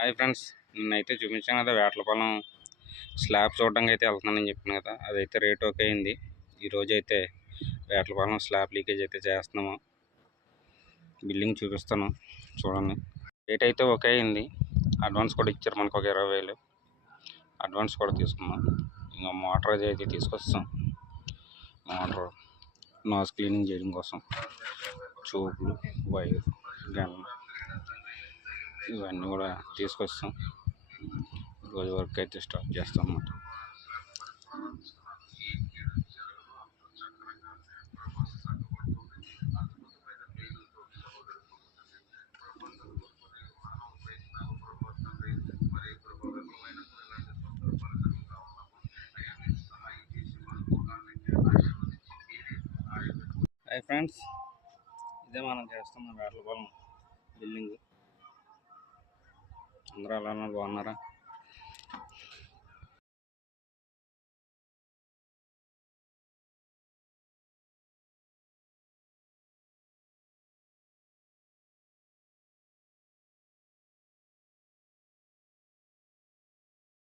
Hi friends నిన్నైతే చూపించాను కదా వేటలపాలెం స్లాబ్ చూడడానికి అయితే వెళ్తున్నానని చెప్పాను కదా అదైతే రేట్ ఓకే అయింది. ఈరోజు అయితే వేటలపాలెం స్లాబ్ లీకేజ్ అయితే చేస్తున్నాము. బిల్డింగ్ చూపిస్తాను చూడండి. రేట్ అయితే ఓకే అయింది. అడ్వాన్స్ కూడా ఇచ్చారు మనకు ఒక ఇరవై వేలు. అడ్వాన్స్ కూడా తీసుకున్నాం. ఇంకా మోటార్ అది అయితే తీసుకొస్తాం. మోటార్ నాస్ క్లీనింగ్ చేయడం కోసం. చూపులు వైర్ గన్ ఇవన్నీ కూడా తీసుకొస్తాం. రోజు వర్క్ అయితే స్టార్ట్ చేస్తాం అన్నమాట. హాయ్ ఫ్రెండ్స్ ఇదే మనం చేస్తున్నాం వేటలపాలెం బిల్డింగ్ అందరూ ఎలా ఉన్నారు బాగున్నారా?